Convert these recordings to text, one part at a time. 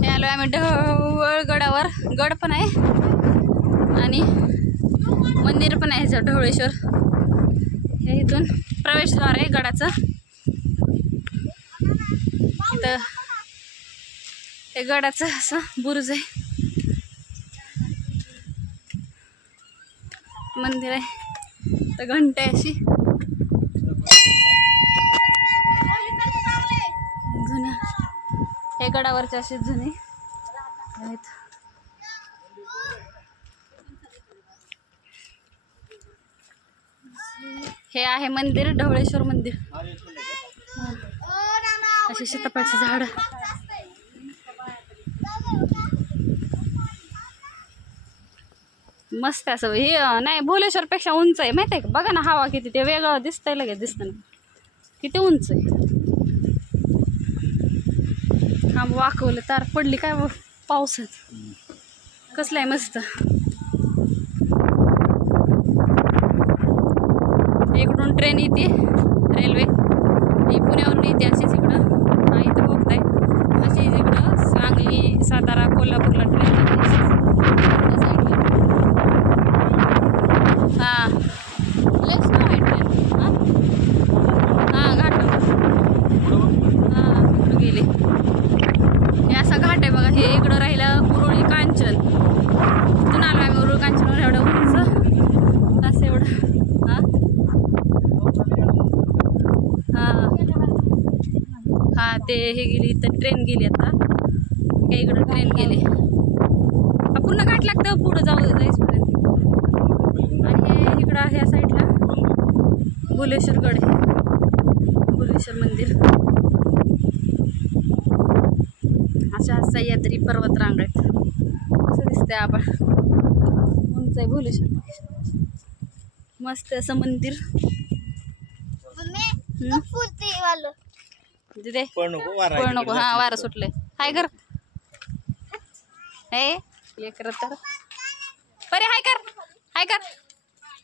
हे आलो आम्ही ढवळगडावर. गड पण आहे आणि मंदिर पण आहे ह्याचं ढवळेश्वर. हे इथून प्रवेशद्वार आहे गडाचं. इथं हे गडाचं असं बुरुज आहे, मंदिर आहे. तर घंटा आहे अशी जुन्या, हे गडावरचे असे जुने आहेत. हे आहे मंदिर, ढवळेश्वर मंदिर. असे सीताफळाचे झाड. मस्त असं हे नाही, भोलेश्वर पेक्षा उंच आहे माहिती आहे का. बघा ना हवा किती, ते वेगळं दिसतंय, लगेच दिसतं ना किती उंच आहे. हा वाकवलं तार पडली काय पावसात. कसलं आहे मस्त. इकडून ट्रेन येते, रेल्वे ही पुण्यावरून येते अशीच इकडं. हा इथं बघताय अशी इकडं सांगली, सातारा, कोल्हापूरला ट्रेन जाते. हां लय स्लो आहे ट्रेन. हां घाट, हां इकडं गेले. हे असा घाट आहे बघा. हे इकडं राहिलं उरुळी कांचन. तिथून आलो आम्ही उरुळी कांचनवर. एवढं उंच असं एवढं. हां हां हां ते हे गेली, इथं ट्रेन गेली आता. काही इकडं ट्रेन गेली. पूर्ण घाट लागतं पुढं जाईसपर्यंत. आणि हे इकडं ह्या साईडला भोलेश्वर गड आहे, भोलेश्वर मंदिर. अशा सह्याद्री पर्वत रांग आहेत. असं दिसतंय आपण, उंच आहे भोलेश्वर. मस्त असं मंदिर. तिथे पळ नको. हा वारं सुटलंय. हाय कर, हे लेकर तर परी हाय कर, हाय कर.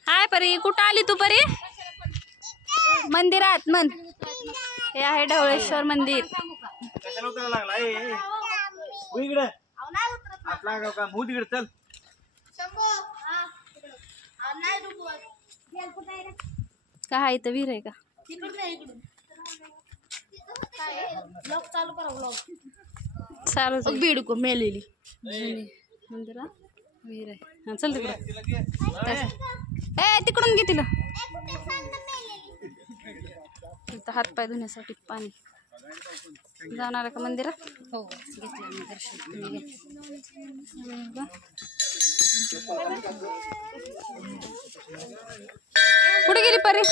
हाय परी, कुठं आली तू परी? मंदिरात मन. हे आहे ढवळेश्वर मंदिर. काय इथं विहीर आहे का? चालूच बीडको मेलेली मंदिरा विहीर आहे. हा चल तिकडं. ए तिकडून घे तिला. इथं हातपाय धुण्यासाठी पाणी. जाणार का मंदिरात? हो घेतलं मी दर्शन. कुठे गेली परी?